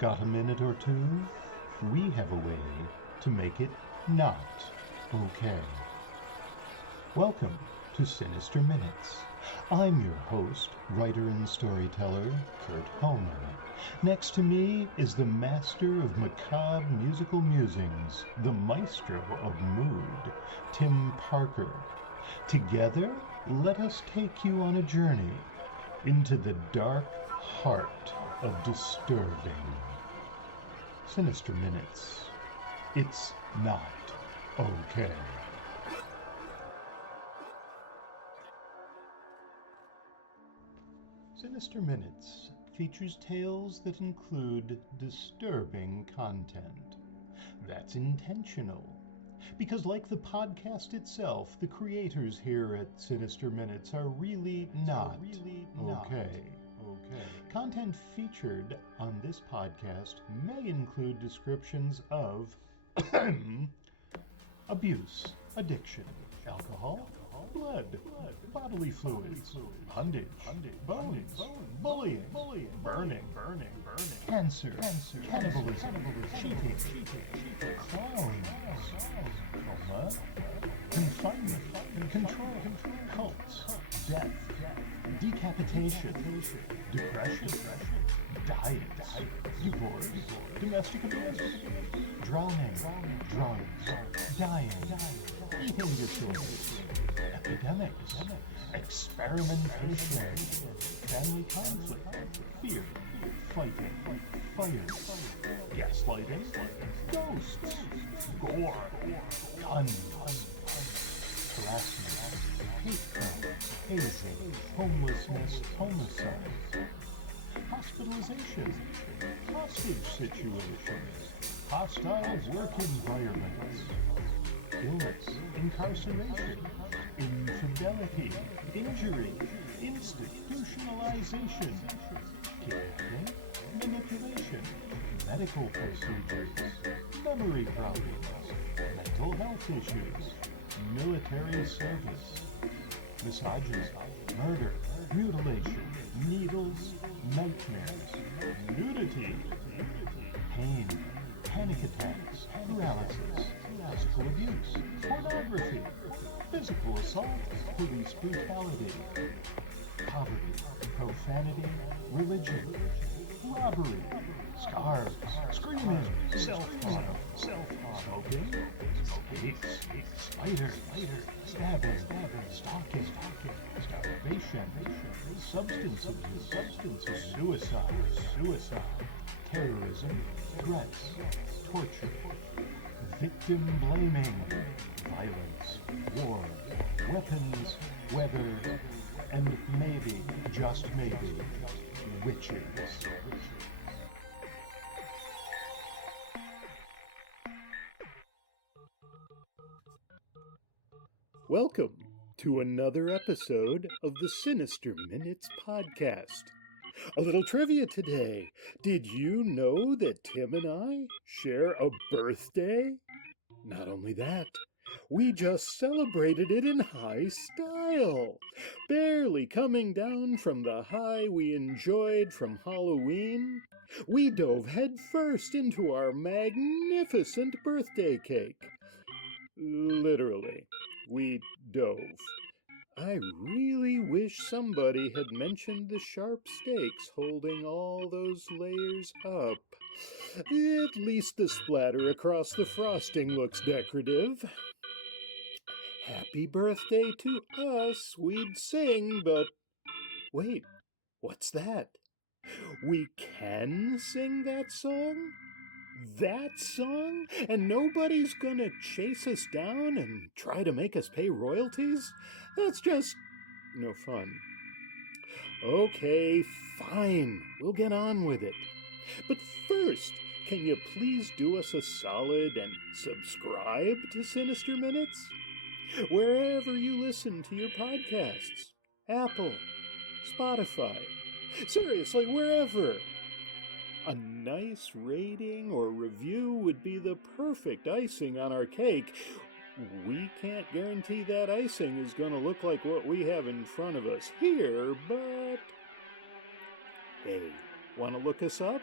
Got a minute or two? We have a way to make it not okay. Welcome to Sinister Minutes. I'm your host, writer and storyteller, Kurt Homer. Next to me is the master of macabre musical musings, the maestro of mood, Tim Parker. Together, let us take you on a journey into the dark heart of disturbing. Sinister Minutes. It's not okay. Sinister Minutes features tales that include disturbing content. That's intentional. Because like the podcast itself, the creators here at Sinister Minutes are really not okay. Content featured on this podcast may include descriptions of abuse, addiction, alcohol, blood, bodily fluids, bondage, bones, bullying, burning, cancer, cannibalism, cheating, clowns, coma, confinement, control, cults, death, decapitation, depression, diet, divorce, domestic abuse, drowning, drugs, dying, eating disorders, epidemics, experimentation, family conflict, fear, fighting, fire, gaslighting, ghosts, gore, guns, harassment, hate crime, hazing, homelessness, homicide, hospitalization, hostage situations, hostile work environments, illness, incarceration, infidelity, injury, institutionalization, kidnapping, manipulation, medical procedures, memory problems, mental health issues, military service, misogyny, murder, mutilation, needles, nightmares, nudity, pain, panic attacks, paralysis, physical abuse, pornography, physical assault, police brutality, poverty, profanity, religion, robbery, scars, screaming, self-harm, smoking, hate, spider, stabbing, stalking, starvation, substance abuse, suicide, terrorism, threats, torture, victim blaming, violence, war, weapons, weather, and maybe, just maybe, witches. Welcome to another episode of the Sinister Minutes podcast. A little trivia today. Did you know that Tim and I share a birthday? Not only that, we just celebrated it in high style, barely coming down from the high we enjoyed from Halloween. We dove headfirst into our magnificent birthday cake. Literally, we dove. I really wish somebody had mentioned the sharp stakes holding all those layers up. At least the splatter across the frosting looks decorative. Happy birthday to us, we'd sing, but wait, what's that? We can sing that song? That song? And nobody's gonna chase us down and try to make us pay royalties? That's just no fun. Okay, fine. We'll get on with it. But first, can you please do us a solid and subscribe to Sinister Minutes? Wherever you listen to your podcasts. Apple, Spotify. Seriously, wherever. A nice rating or review would be the perfect icing on our cake. We can't guarantee that icing is going to look like what we have in front of us here, but hey, want to look us up?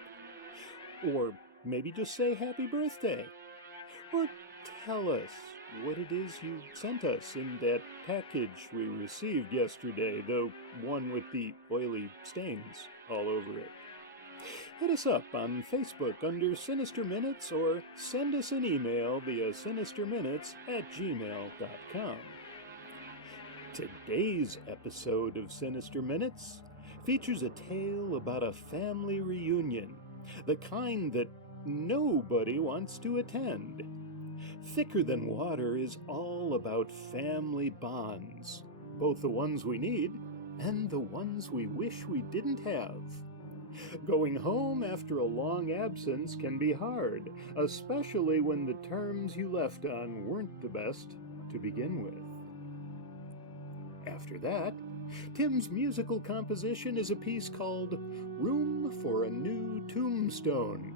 Or maybe just say happy birthday. Or tell us what it is you sent us in that package we received yesterday, the one with the oily stains all over it. Hit us up on Facebook under Sinister Minutes or send us an email via sinisterminutes@gmail.com. Today's episode of Sinister Minutes features a tale about a family reunion, the kind that nobody wants to attend. Thicker Than Water is all about family bonds, both the ones we need and the ones we wish we didn't have. Going home after a long absence can be hard, especially when the terms you left on weren't the best to begin with. After that, Tim's musical composition is a piece called Room for a New Tombstone.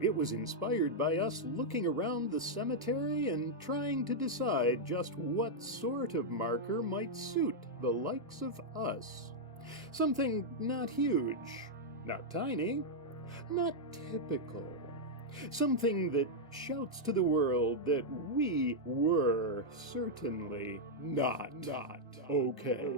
It was inspired by us looking around the cemetery and trying to decide just what sort of marker might suit the likes of us. Something not huge, not tiny, not typical. Something that shouts to the world that we were certainly not okay.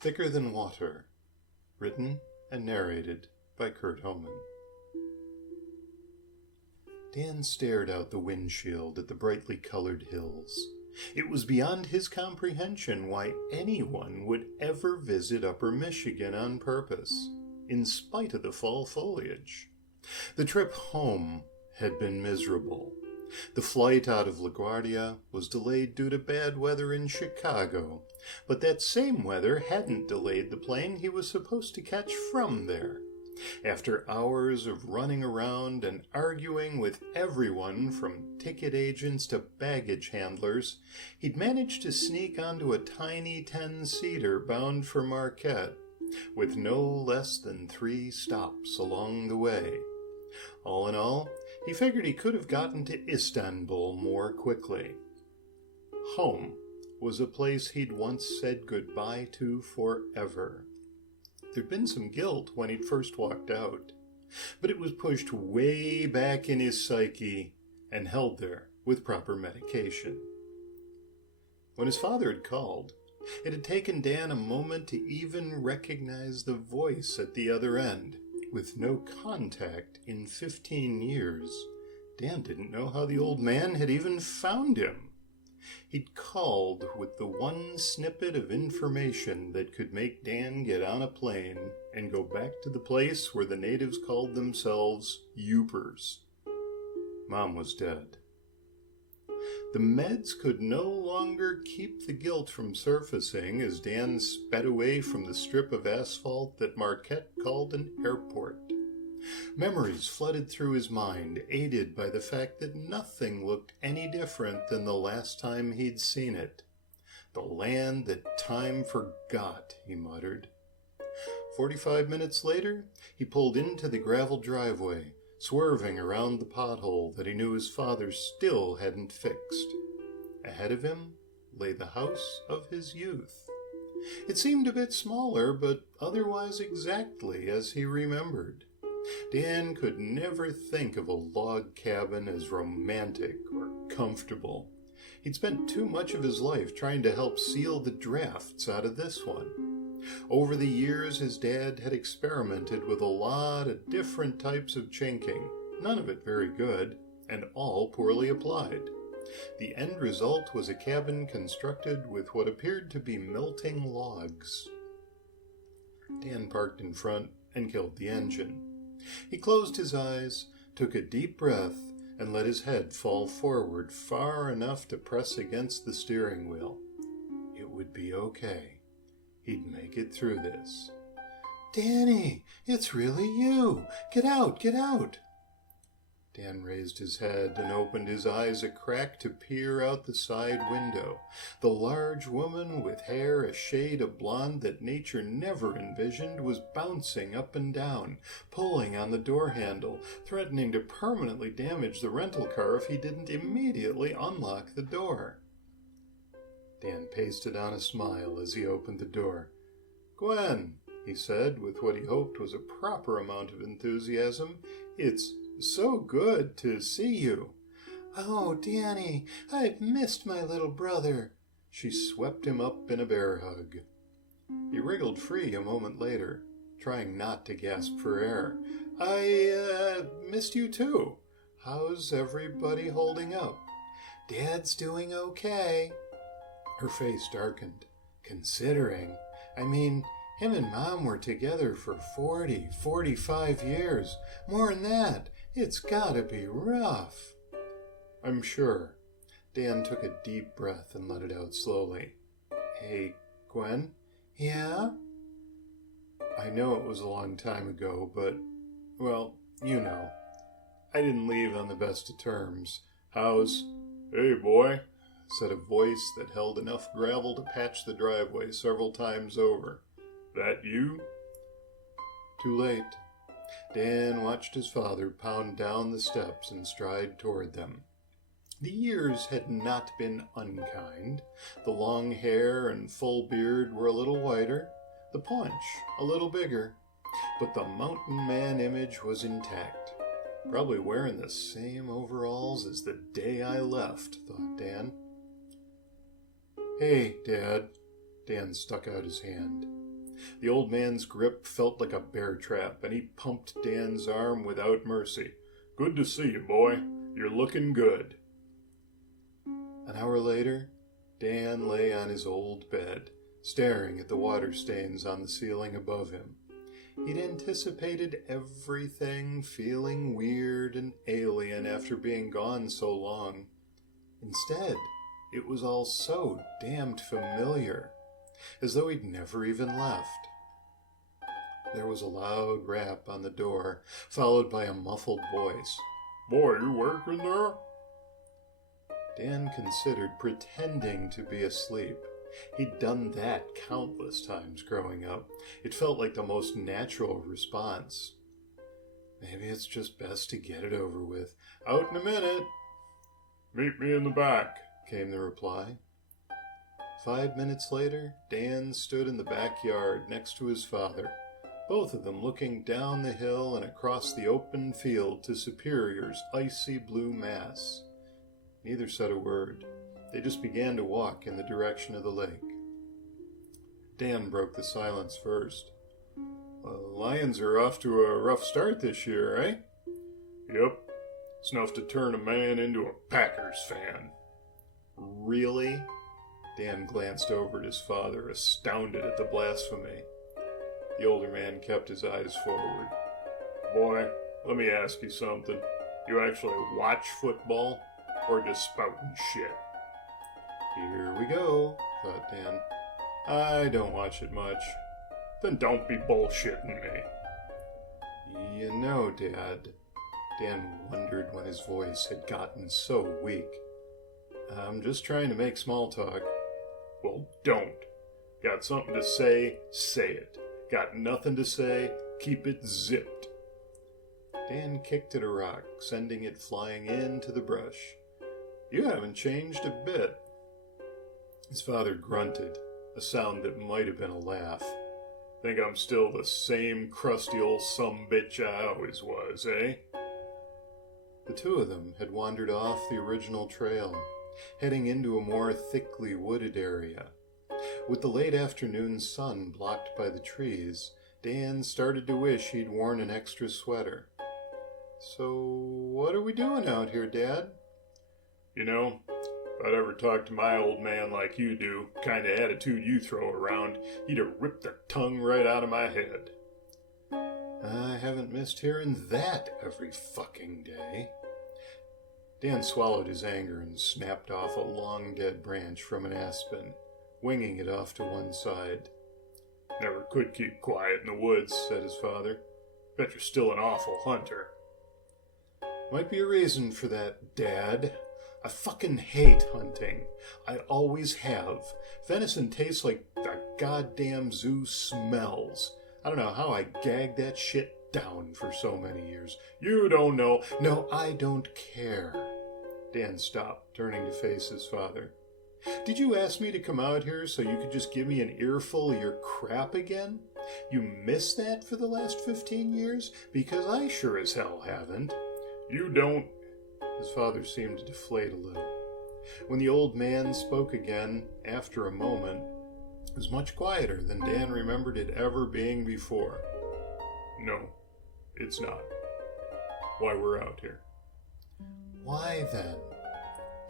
Thicker Than Water, written and narrated by Kurt Homan. Dan stared out the windshield at the brightly colored hills. It was beyond his comprehension why anyone would ever visit Upper Michigan on purpose, in spite of the fall foliage. The trip home had been miserable. The flight out of LaGuardia was delayed due to bad weather in Chicago, but that same weather hadn't delayed the plane he was supposed to catch from there. After hours of running around and arguing with everyone from ticket agents to baggage handlers, he'd managed to sneak onto a tiny 10-seater bound for Marquette, with no less than 3 stops along the way. All in all, he figured he could have gotten to Istanbul more quickly. Home was a place he'd once said goodbye to forever. There'd been some guilt when he'd first walked out, but it was pushed way back in his psyche and held there with proper medication. When his father had called, it had taken Dan a moment to even recognize the voice at the other end. With no contact in 15 years, Dan didn't know how the old man had even found him. He'd called with the one snippet of information that could make Dan get on a plane and go back to the place where the natives called themselves Yoopers. Mom was dead. The meds could no longer keep the guilt from surfacing as Dan sped away from the strip of asphalt that Marquette called an airport. Memories flooded through his mind, aided by the fact that nothing looked any different than the last time he'd seen it. The land that time forgot, he muttered. 45 minutes later, he pulled into the gravel driveway, swerving around the pothole that he knew his father still hadn't fixed. Ahead of him lay the house of his youth. It seemed a bit smaller, but otherwise exactly as he remembered. Dan could never think of a log cabin as romantic or comfortable. He'd spent too much of his life trying to help seal the drafts out of this one. Over the years, his dad had experimented with a lot of different types of chinking, none of it very good, and all poorly applied. The end result was a cabin constructed with what appeared to be melting logs. Dan parked in front and killed the engine. He closed his eyes, took a deep breath, and let his head fall forward far enough to press against the steering wheel. It would be okay. He'd make it through this. "Danny, it's really you! Get out, get out!" Dan raised his head and opened his eyes a crack to peer out the side window. The large woman with hair a shade of blonde that nature never envisioned was bouncing up and down, pulling on the door handle, threatening to permanently damage the rental car if he didn't immediately unlock the door. Dan pasted on a smile as he opened the door. "Gwen," he said, with what he hoped was a proper amount of enthusiasm, "it's so good to see you." "Oh, Danny, I've missed my little brother." She swept him up in a bear hug. He wriggled free a moment later, trying not to gasp for air. I missed you too. How's everybody holding up?" "Dad's doing okay." Her face darkened. "Considering. I mean, him and Mom were together for 45 years. More than that. It's gotta be rough." "I'm sure." Dan took a deep breath and let it out slowly. "Hey, Gwen?" "Yeah?" "I know it was a long time ago, but, well, you know. I didn't leave on the best of terms. How's—" "Hey, boy," said a voice that held enough gravel to patch the driveway several times over. "That you?" Too late. Dan watched his father pound down the steps and stride toward them. The years had not been unkind. The long hair and full beard were a little whiter, the paunch a little bigger, but the mountain man image was intact. Probably wearing the same overalls as the day I left, thought Dan. "Hey, Dad." Dan stuck out his hand. The old man's grip felt like a bear trap, and he pumped Dan's arm without mercy. "Good to see you, boy. You're looking good." An hour later, Dan lay on his old bed, staring at the water stains on the ceiling above him. He'd anticipated everything feeling weird and alien after being gone so long. Instead, it was all so damned familiar, as though he'd never even left. There was a loud rap on the door, followed by a muffled voice. "Boy, you working there?" Dan considered pretending to be asleep. He'd done that countless times growing up. It felt like the most natural response. Maybe it's just best to get it over with. "Out in a minute." "Meet me in the back," came the reply. 5 minutes later, Dan stood in the backyard next to his father, both of them looking down the hill and across the open field to Superior's icy blue mass. Neither said a word. They just began to walk in the direction of the lake. Dan broke the silence first. "Lions are off to a rough start this year, eh?" "Yep. It's enough to turn a man into a Packers fan." "Really?" Dan glanced over at his father, astounded at the blasphemy. The older man kept his eyes forward. "Boy, let me ask you something. You actually watch football, or just spouting shit?" "Here we go," thought Dan. "I don't watch it much." "Then don't be bullshitting me." "You know, Dad," Dan wondered when his voice had gotten so weak, "I'm just trying to make small talk." "Well, don't. Got something to say, say it. Got nothing to say, keep it zipped." Dan kicked at a rock, sending it flying into the brush. "You haven't changed a bit." His father grunted, a sound that might have been a laugh. "Think I'm still the same crusty old sumbitch I always was, eh?" The two of them had wandered off the original trail, heading into a more thickly wooded area. With the late afternoon sun blocked by the trees, Dan started to wish he'd worn an extra sweater. "So, what are we doing out here, Dad?" "You know, if I'd ever talked to my old man like you do, kind of attitude you throw around, he'd have ripped the tongue right out of my head." "I haven't missed hearing that every fucking day." Dan swallowed his anger and snapped off a long dead branch from an aspen, winging it off to one side. "Never could keep quiet in the woods," said his father. "Bet you're still an awful hunter." "Might be a reason for that, Dad. I fucking hate hunting. I always have. Venison tastes like the goddamn zoo smells. I don't know how I gagged that shit down for so many years." "You don't know." "No, I don't care." Dan stopped, turning to face his father. Did you ask me to come out here so you could just give me an earful of your crap again? You missed that for the last 15 years? Because I sure as hell haven't. You don't. His father seemed to deflate a little. When the old man spoke again, after a moment, it was much quieter than Dan remembered it ever being before. No, it's not. Why we're out here. Why then?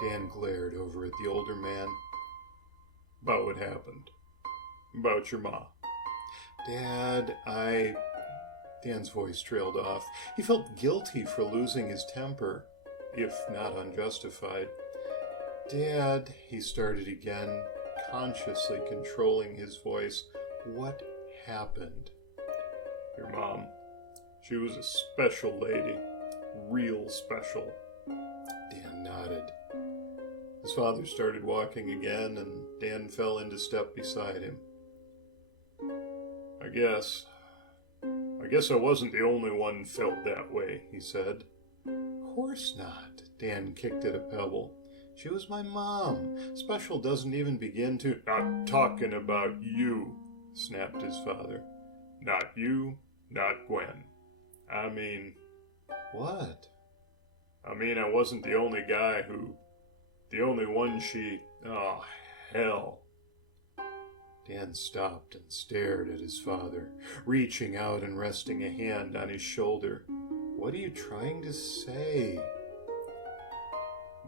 Dan glared over at the older man. About what happened. About your ma. Dad, Dan's voice trailed off. He felt guilty for losing his temper, if not unjustified. Dad, he started again, consciously controlling his voice. What happened? Your mom. She was a special lady. Real special. Dan nodded. His father started walking again, and Dan fell into step beside him. I guess I wasn't the only one felt that way, he said. Of course not. Dan kicked at a pebble. She was my mom. Special doesn't even begin to... Not talking about you, snapped his father. Not you, not Gwen. I mean... What? I mean, I wasn't the only guy who... The only one she... Oh, hell. Dan stopped and stared at his father, reaching out and resting a hand on his shoulder. What are you trying to say?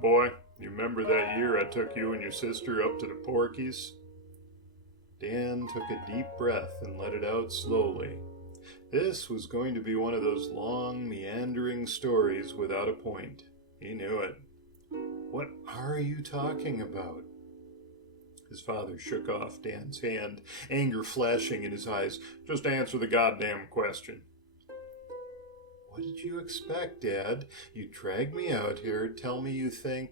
Boy, you remember that year I took you and your sister up to the Porkies? Dan took a deep breath and let it out slowly. This was going to be one of those long, meandering stories without a point. He knew it. What are you talking about? His father shook off Dan's hand, anger flashing in his eyes. Just answer the goddamn question. What did you expect, Dad? You drag me out here, tell me you think...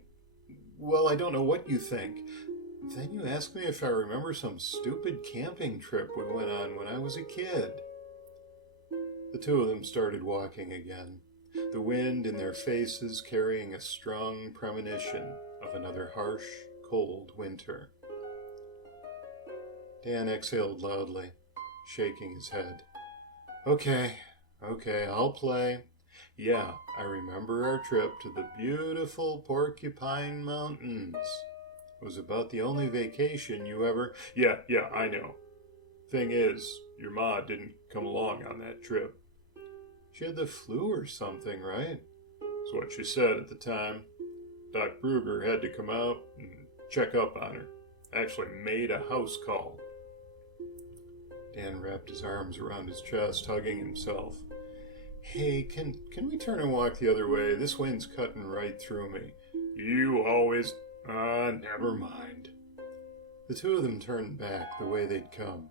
Well, I don't know what you think. Then you ask me if I remember some stupid camping trip we went on when I was a kid. The two of them started walking again, the wind in their faces carrying a strong premonition of another harsh, cold winter. Dan exhaled loudly, shaking his head. Okay, I'll play. Yeah, I remember our trip to the beautiful Porcupine Mountains. It was about the only vacation you ever... Yeah, I know. Thing is, your ma didn't come along on that trip. She had the flu or something, right? That's what she said at the time. Doc Brugger had to come out and check up on her. Actually made a house call. Dan wrapped his arms around his chest, hugging himself. Hey, can we turn and walk the other way? This wind's cutting right through me. You always... never mind. The two of them turned back the way they'd come,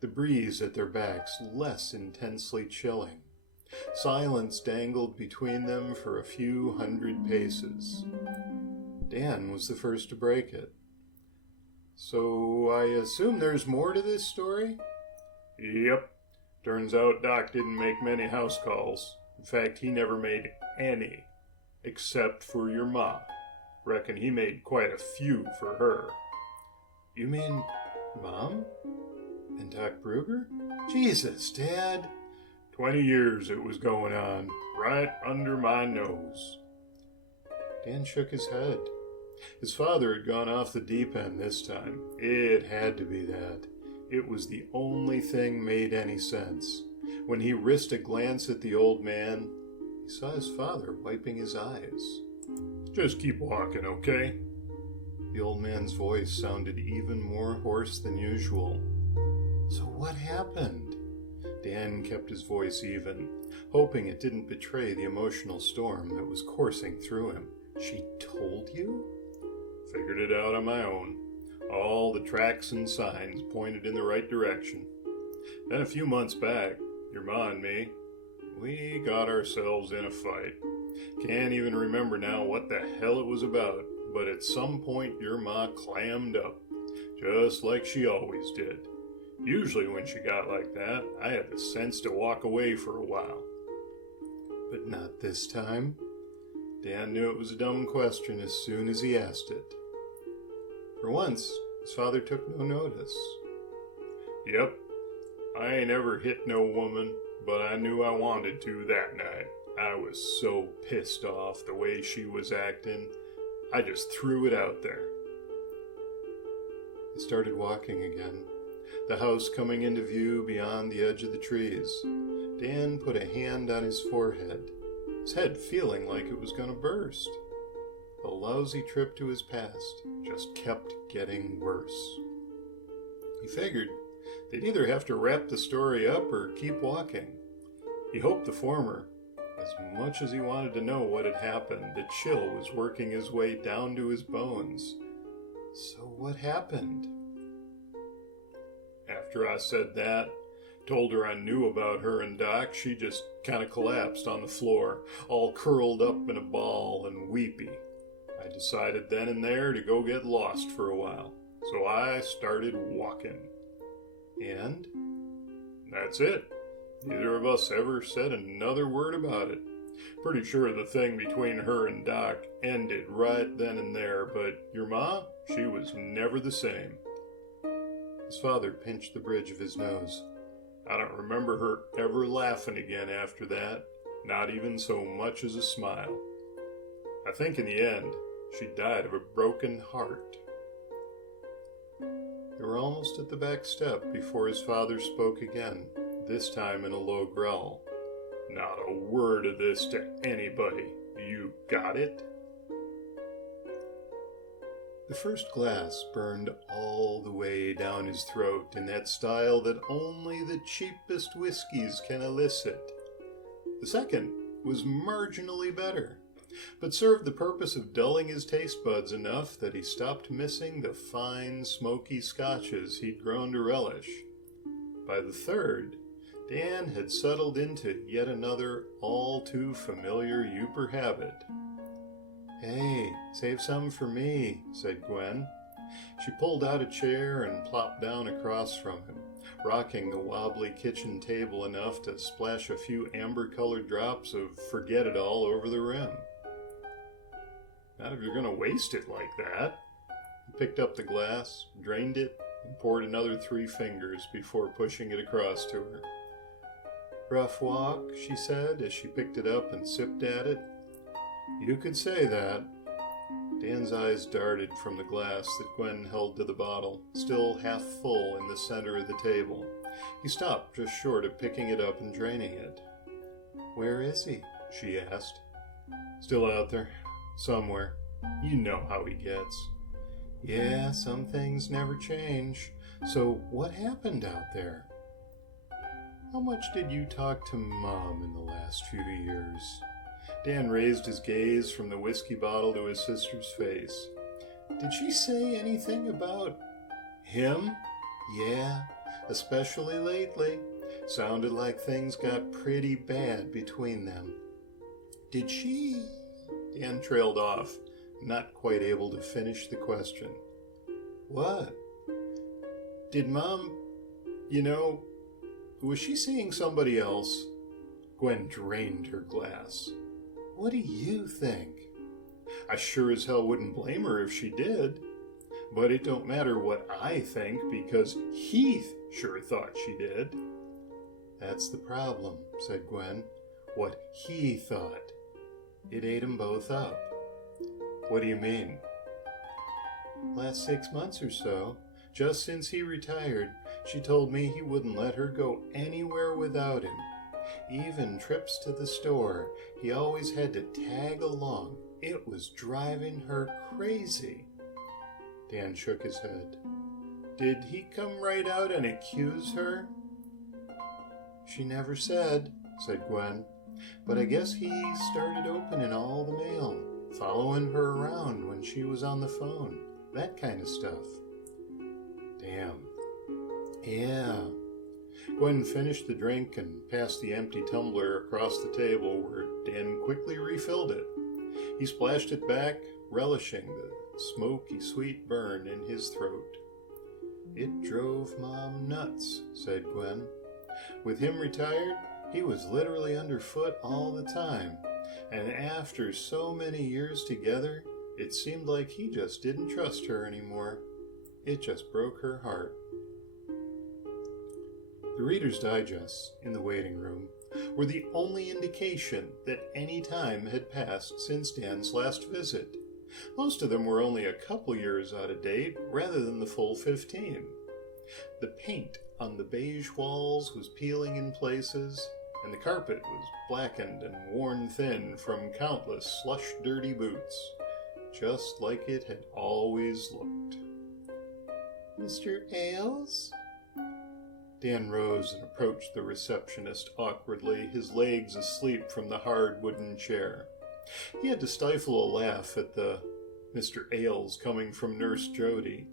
the breeze at their backs less intensely chilling. Silence dangled between them for a few hundred paces. Dan was the first to break it. So I assume there's more to this story? Yep. Turns out Doc didn't make many house calls. In fact, he never made any. Except for your ma. Reckon he made quite a few for her. You mean Mom? And Doc Brugger? Jesus, Dad. 20 years it was going on, right under my nose. Dan shook his head. His father had gone off the deep end this time. It had to be that. It was the only thing made any sense. When he risked a glance at the old man, he saw his father wiping his eyes. Just keep walking, okay? The old man's voice sounded even more hoarse than usual. So what happened? Dan kept his voice even, hoping it didn't betray the emotional storm that was coursing through him. She told you? Figured it out on my own. All the tracks and signs pointed in the right direction. Then a few months back, your ma and me, we got ourselves in a fight. Can't even remember now what the hell it was about, but at some point your ma clammed up, just like she always did. Usually when she got like that, I had the sense to walk away for a while. But not this time. Dan knew it was a dumb question as soon as he asked it. For once, his father took no notice. "Yep, I ain't ever hit no woman, but I knew I wanted to that night. I was so pissed off the way she was acting, I just threw it out there." He started walking again, the house coming into view beyond the edge of the trees. Dan put a hand on his forehead, his head feeling like it was going to burst. The lousy trip to his past just kept getting worse. He figured they'd either have to wrap the story up or keep walking. He hoped the former. As much as he wanted to know what had happened, the chill was working his way down to his bones. So what happened? After I said that, told her I knew about her and Doc, she just kind of collapsed on the floor, all curled up in a ball and weepy. I decided then and there to go get lost for a while, so I started walking. And that's it. Neither of us ever said another word about it. Pretty sure the thing between her and Doc ended right then and there, but your ma, she was never the same. His father pinched the bridge of his nose. I don't remember her ever laughing again after that, not even so much as a smile. I think in the end, she died of a broken heart. They were almost at the back step before his father spoke again, this time in a low growl. "Not a word of this to anybody. You got it?" The first glass burned all the way down his throat in that style that only the cheapest whiskeys can elicit. The second was marginally better, but served the purpose of dulling his taste buds enough that he stopped missing the fine, smoky scotches he'd grown to relish. By the third, Dan had settled into yet another all-too-familiar Uper habit. "Hey, save some for me," said Gwen. She pulled out a chair and plopped down across from him, rocking the wobbly kitchen table enough to splash a few amber-colored drops of forget-it-all over the rim. "Not if you're going to waste it like that." He picked up the glass, drained it, and poured another 3 fingers before pushing it across to her. "Rough walk," she said as she picked it up and sipped at it. "You could say that." Dan's eyes darted from the glass that Gwen held to the bottle, still half full in the center of the table. He stopped just short of picking it up and draining it. "Where is he?" she asked. "Still out there, somewhere. You know how he gets." "Yeah, some things never change. So what happened out there?" "How much did you talk to Mom in the last few years?" Dan raised his gaze from the whiskey bottle to his sister's face. "Did she say anything about him?" "Yeah, especially lately. Sounded like things got pretty bad between them." "Did she?" Dan trailed off, not quite able to finish the question. "What?" "Did Mom, was she seeing somebody else?" Gwen drained her glass. "What do you think?" "I sure as hell wouldn't blame her if she did. But it don't matter what I think, because Heath sure thought she did." "That's the problem," said Gwen. "What he thought. It ate 'em both up." "What do you mean?" "Last 6 months or so, just since he retired, she told me he wouldn't let her go anywhere without him. Even trips to the store, he always had to tag along. It was driving her crazy." Dan shook his head. "Did he come right out and accuse her?" "She never said," said Gwen. "But I guess he started opening all the mail, following her around when she was on the phone, that kind of stuff." "Damn." "Yeah." Gwen finished the drink and passed the empty tumbler across the table, where Dan quickly refilled it. He splashed it back, relishing the smoky, sweet burn in his throat. "It drove Mom nuts," said Gwen. "With him retired, he was literally underfoot all the time, and after so many years together, It seemed like he just didn't trust her anymore. It just broke her heart. The Reader's Digests in the waiting room were the only indication that any time had passed since Dan's last visit. Most of them were only a couple years out of date rather than the full 15. The paint on the beige walls was peeling in places, and the carpet was blackened and worn thin from countless slush-dirty boots, just like it had always looked. "Mr. Ailes?" Dan rose and approached the receptionist awkwardly, his legs asleep from the hard wooden chair. He had to stifle a laugh at the Mr. Ailes coming from Nurse Jody,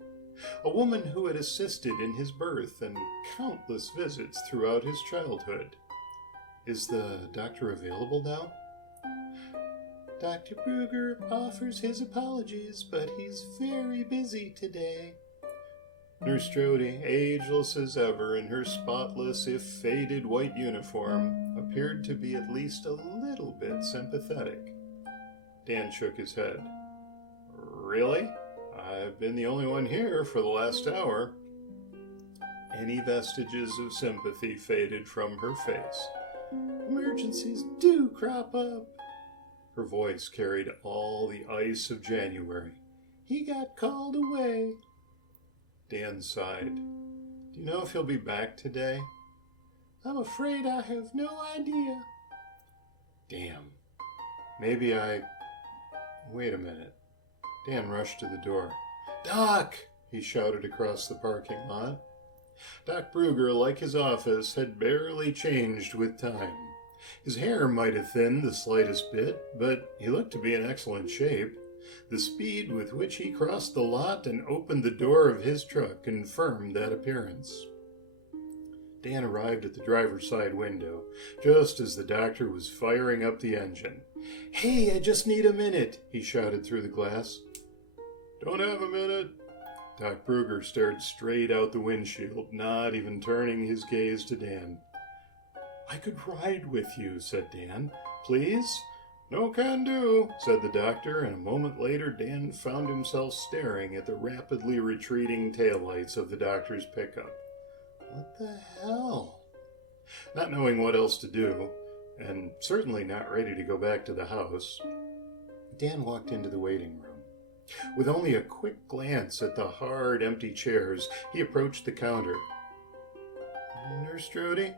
a woman who had assisted in his birth and countless visits throughout his childhood. "Is the doctor available now?" "Dr. Brugger offers his apologies, but he's very busy today." Nurse Jody, ageless as ever in her spotless, if faded, white uniform, appeared to be at least a little bit sympathetic. Dan shook his head. "Really? I've been the only one here for the last hour." Any vestiges of sympathy faded from her face. "Emergencies do crop up." Her voice carried all the ice of January. "He got called away." Dan sighed. "Do you know if he'll be back today?" "I'm afraid I have no idea." "Damn. Maybe I... Wait a minute." Dan rushed to the door. "Doc!" he shouted across the parking lot. Doc Brugger, like his office, had barely changed with time. His hair might have thinned the slightest bit, but he looked to be in excellent shape. The speed with which he crossed the lot and opened the door of his truck confirmed that appearance. Dan arrived at the driver's side window, just as the doctor was firing up the engine. "Hey, I just need a minute," he shouted through the glass. "Don't have a minute." Doc Brugger stared straight out the windshield, not even turning his gaze to Dan. "I could ride with you," said Dan. "Please?" "No can do," said the doctor, and a moment later Dan found himself staring at the rapidly retreating taillights of the doctor's pickup. What the hell? Not knowing what else to do, and certainly not ready to go back to the house, Dan walked into the waiting room. With only a quick glance at the hard, empty chairs, he approached the counter. "Nurse Jody?"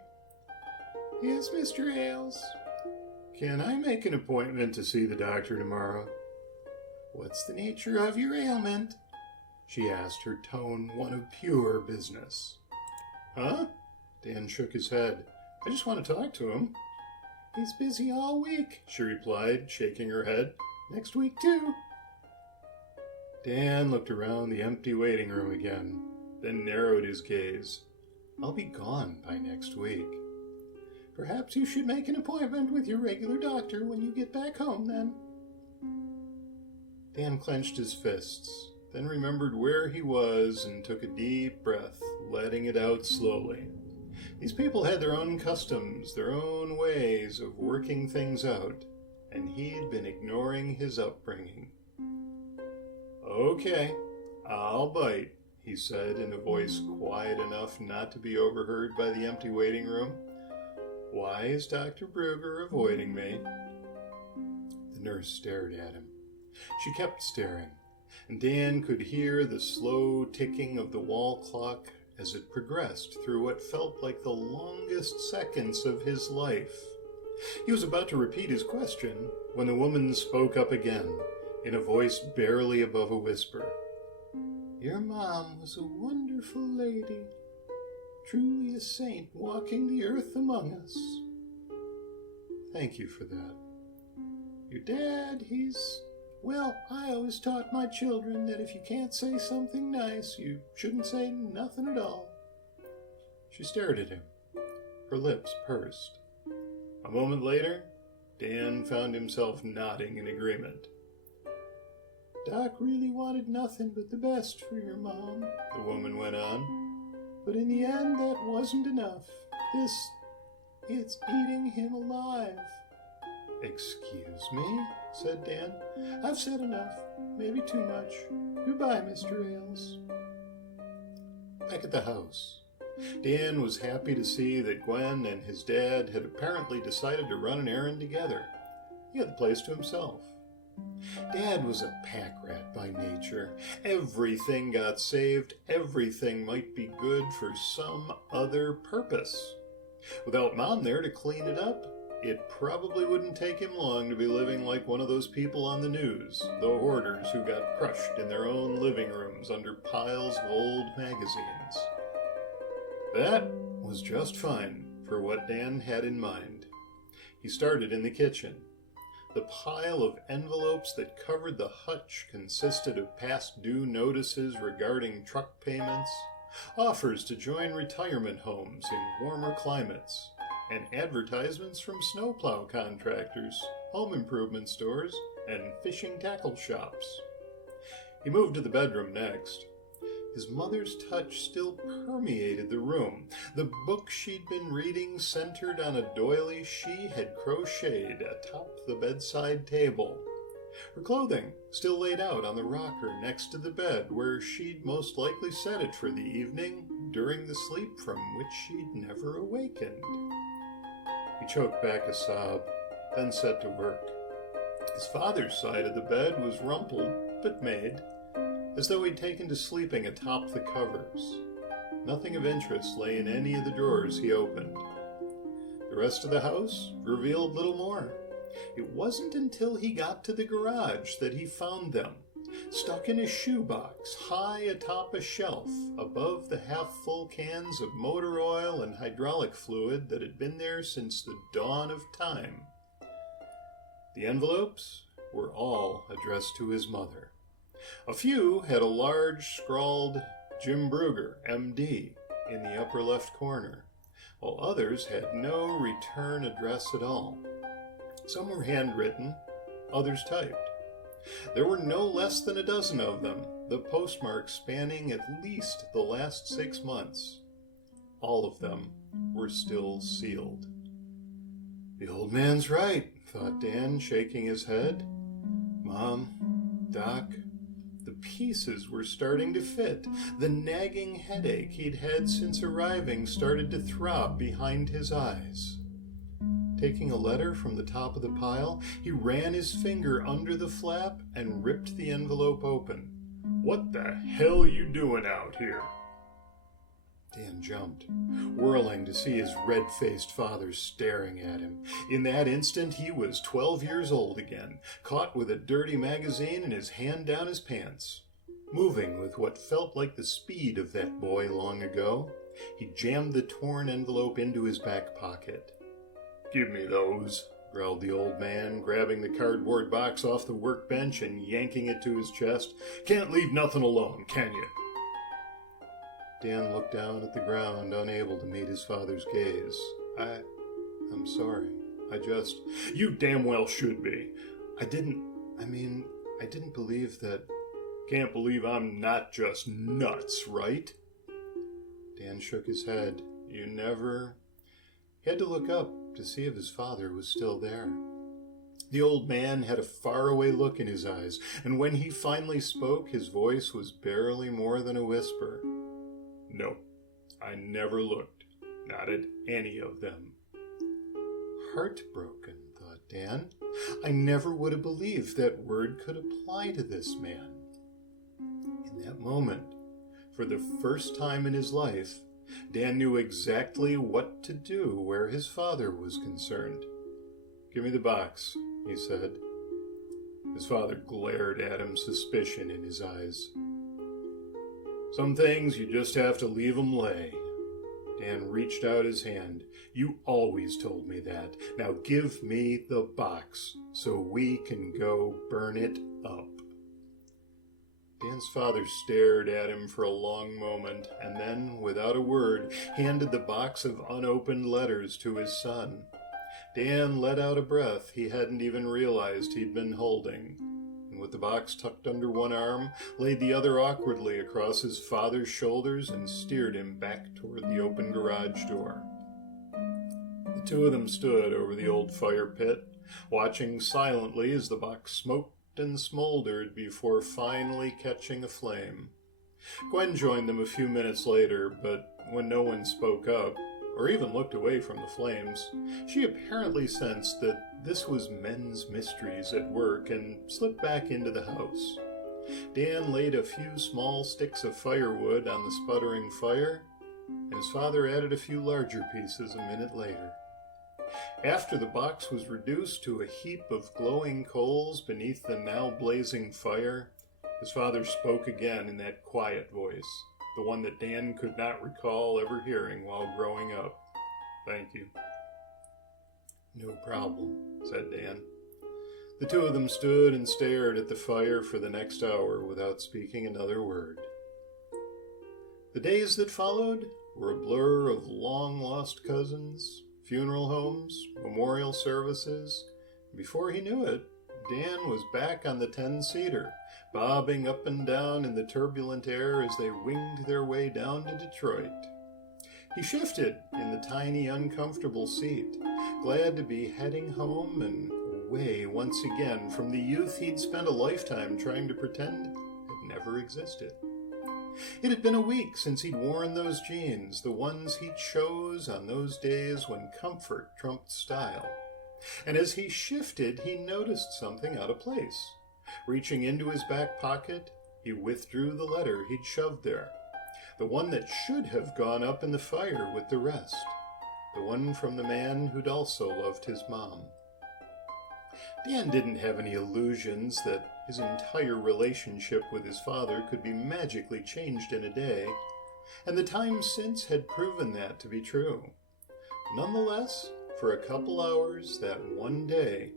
"Yes, Mr. Ailes." "Can I make an appointment to see the doctor tomorrow?" "What's the nature of your ailment?" she asked, her tone one of pure business. "Huh?" Dan shook his head. "I just want to talk to him." "He's busy all week," she replied, shaking her head. "Next week, too." Dan looked around the empty waiting room again, then narrowed his gaze. "I'll be gone by next week." "Perhaps you should make an appointment with your regular doctor when you get back home, then." Dan clenched his fists, then remembered where he was and took a deep breath, letting it out slowly. These people had their own customs, their own ways of working things out, and he'd been ignoring his upbringing. "Okay, I'll bite," he said in a voice quiet enough not to be overheard by the empty waiting room. "Why is Dr. Brugger avoiding me?" The nurse stared at him. She kept staring, and Dan could hear the slow ticking of the wall clock as it progressed through what felt like the longest seconds of his life. He was about to repeat his question when the woman spoke up again, in a voice barely above a whisper. "Your mom was a wonderful lady, truly a saint walking the earth among us." "Thank you for that." "Your dad, well, I always taught my children that if you can't say something nice, you shouldn't say nothing at all." She stared at him. Her lips pursed. A moment later, Dan found himself nodding in agreement. "Doc really wanted nothing but the best for your mom," the woman went on. "But in the end, that wasn't enough. It's eating him alive." "Excuse me?" said Dan. "I've said enough. maybe too much. Goodbye, Mr. Ailes. Back at the house, Dan was happy to see that Gwen and his dad had apparently decided to run an errand together. He had the place to himself. Dad was a pack rat by nature. Everything got saved. Everything might be good for some other purpose. Without Mom there to clean it up, it probably wouldn't take him long to be living like one of those people on the news, the hoarders who got crushed in their own living rooms under piles of old magazines. That was just fine for what Dan had in mind. He started in the kitchen. The pile of envelopes that covered the hutch consisted of past due notices regarding truck payments, offers to join retirement homes in warmer climates, and advertisements from snowplow contractors, home improvement stores, and fishing tackle shops. He moved to the bedroom next. His mother's touch still permeated the room. The book she'd been reading centered on a doily she had crocheted atop the bedside table. Her clothing still laid out on the rocker next to the bed, where she'd most likely set it for the evening during the sleep from which she'd never awakened. He choked back a sob, then set to work. His father's side of the bed was rumpled, but made, as though he'd taken to sleeping atop the covers. Nothing of interest lay in any of the drawers he opened. The rest of the house revealed little more. It wasn't until he got to the garage that he found them, stuck in a shoebox high atop a shelf above the half-full cans of motor oil and hydraulic fluid that had been there since the dawn of time. The envelopes were all addressed to his mother. A few had a large scrawled Jim Brugger, M.D., in the upper left corner, while others had no return address at all. Some were handwritten, others typed. There were no less than a dozen of them, the postmarks spanning at least the last 6 months. All of them were still sealed. The old man's right, thought Dan, shaking his head. Mom, Doc, the pieces were starting to fit. The nagging headache he'd had since arriving started to throb behind his eyes. Taking a letter from the top of the pile, he ran his finger under the flap and ripped the envelope open. "What the hell you doing out here?" Dan jumped, whirling to see his red-faced father staring at him. In that instant, he was 12 years old again, caught with a dirty magazine and his hand down his pants. Moving with what felt like the speed of that boy long ago, he jammed the torn envelope into his back pocket. "Give me those," growled the old man, grabbing the cardboard box off the workbench and yanking it to his chest. "Can't leave nothing alone, can you?" Dan looked down at the ground, unable to meet his father's gaze. I'm sorry. You damn well should be. I didn't believe that. Can't believe I'm not just nuts, right? Dan shook his head. He had to look up to see if his father was still there. The old man had a faraway look in his eyes, and when he finally spoke, his voice was barely more than a whisper. "No, I never looked. Not at any of them." Heartbroken, thought Dan. I never would have believed that word could apply to this man. In that moment, for the first time in his life, Dan knew exactly what to do where his father was concerned. "Give me the box," he said. His father glared at him, suspicion in his eyes. "Some things you just have to leave 'em lay." Dan reached out his hand. "You always told me that. Now give me the box so we can go burn it up." Dan's father stared at him for a long moment, and then, without a word, handed the box of unopened letters to his son. Dan let out a breath he hadn't even realized he'd been holding, and with the box tucked under one arm, laid the other awkwardly across his father's shoulders and steered him back toward the open garage door. The two of them stood over the old fire pit, watching silently as the box smoked and smoldered before finally catching a flame. Gwen joined them a few minutes later, but when no one spoke up, or even looked away from the flames, she apparently sensed that this was men's mysteries at work and slipped back into the house. Dan laid a few small sticks of firewood on the sputtering fire, and his father added a few larger pieces a minute later. After the box was reduced to a heap of glowing coals beneath the now blazing fire, his father spoke again in that quiet voice, the one that Dan could not recall ever hearing while growing up. "Thank you." "No problem," said Dan. The two of them stood and stared at the fire for the next hour without speaking another word. The days that followed were a blur of long-lost cousins, funeral homes, memorial services. Before he knew it, Dan was back on the 10-seater, bobbing up and down in the turbulent air as they winged their way down to Detroit. He shifted in the tiny, uncomfortable seat, glad to be heading home and away once again from the youth he'd spent a lifetime trying to pretend had never existed. It had been a week since he'd worn those jeans, the ones he chose on those days when comfort trumped style. And as he shifted, he noticed something out of place. Reaching into his back pocket, he withdrew the letter he'd shoved there, the one that should have gone up in the fire with the rest, the one from the man who'd also loved his mom. Dan didn't have any illusions that his entire relationship with his father could be magically changed in a day, and the time since had proven that to be true. Nonetheless, for a couple hours that one day,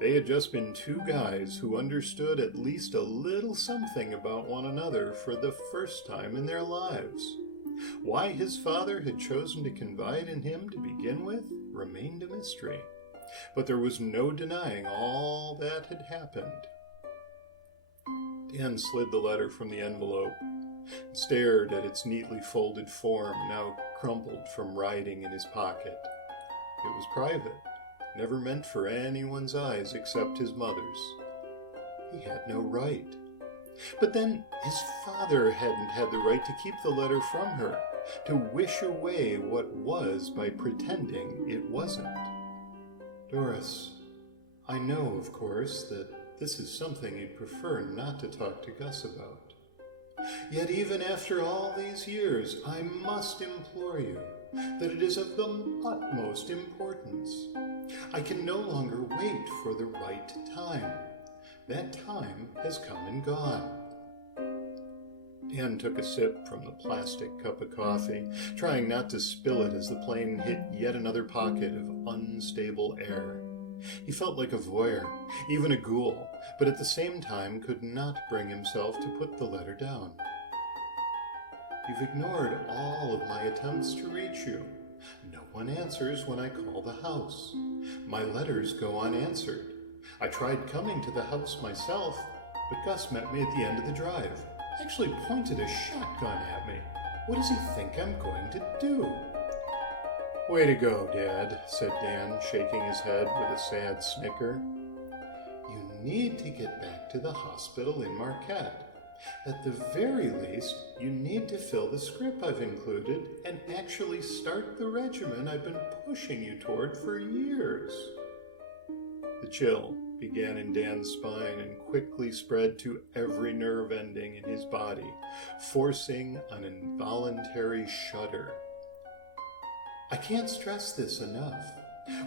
they had just been two guys who understood at least a little something about one another for the first time in their lives. Why his father had chosen to confide in him to begin with remained a mystery, but there was no denying all that had happened. Dan slid the letter from the envelope and stared at its neatly folded form, now crumpled from writing in his pocket. It was private, never meant for anyone's eyes except his mother's. He had no right. But then his father hadn't had the right to keep the letter from her, to wish away what was by pretending it wasn't. "Doris, I know, of course, that this is something you'd prefer not to talk to Gus about. Yet even after all these years, I must implore you that it is of the utmost importance. I can no longer wait for the right time. That time has come and gone." Dan took a sip from the plastic cup of coffee, trying not to spill it as the plane hit yet another pocket of unstable air. He felt like a voyeur, even a ghoul, but at the same time could not bring himself to put the letter down. "You've ignored all of my attempts to reach you. No one answers when I call the house. My letters go unanswered. I tried coming to the house myself, but Gus met me at the end of the drive. Actually pointed a shotgun at me. What does he think I'm going to do?" "Way to go, Dad," said Dan, shaking his head with a sad snicker. "You need to get back to the hospital in Marquette. At the very least, you need to fill the script I've included and actually start the regimen I've been pushing you toward for years." The chill began in Dan's spine and quickly spread to every nerve ending in his body, forcing an involuntary shudder. "I can't stress this enough.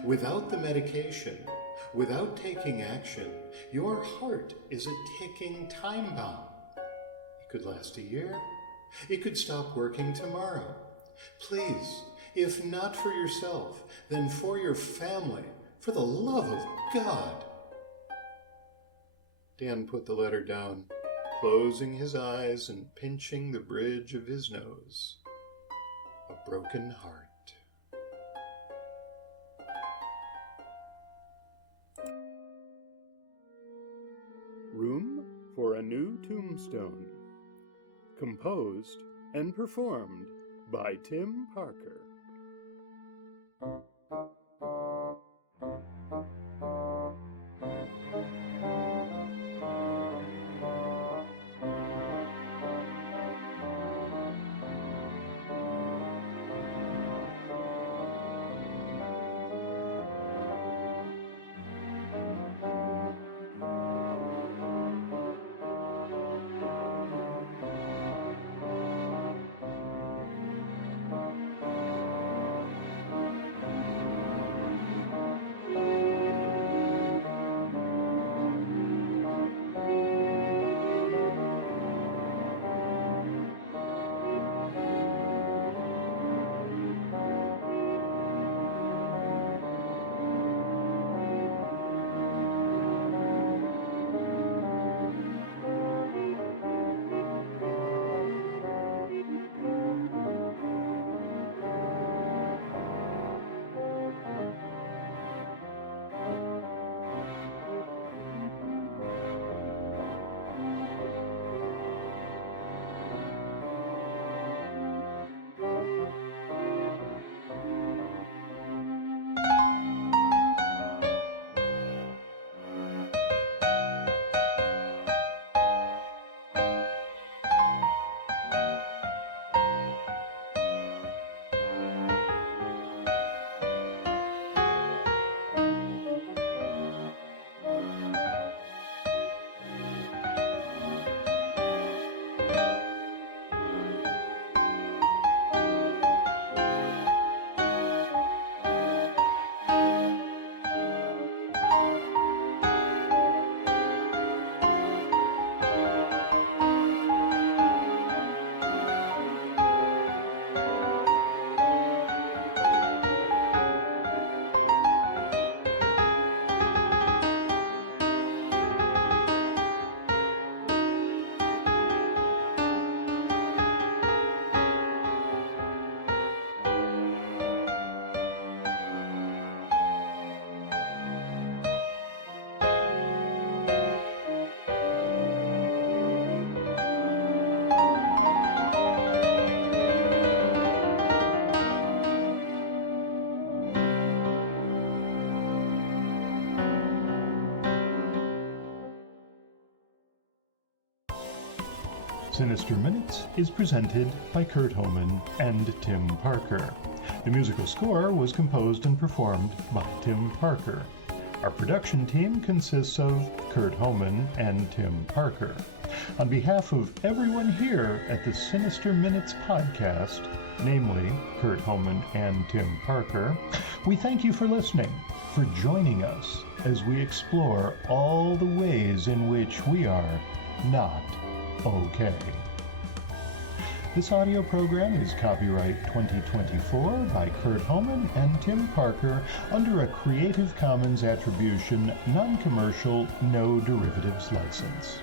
Without the medication, without taking action, your heart is a ticking time bomb. It could last a year. It could stop working tomorrow. Please, if not for yourself, then for your family, for the love of God." Dan put the letter down, closing his eyes and pinching the bridge of his nose. A broken heart. Room for a New Tombstone. Composed and performed by Tim Parker. Sinister Minutes is presented by Kurt Homan and Tim Parker. The musical score was composed and performed by Tim Parker. Our production team consists of Kurt Homan and Tim Parker. On behalf of everyone here at the Sinister Minutes podcast, namely Kurt Homan and Tim Parker, we thank you for listening, for joining us as we explore all the ways in which we are not okay. This audio program is copyright 2024 by Kurt Homan and Tim Parker under a Creative Commons Attribution, Non-Commercial, No Derivatives license.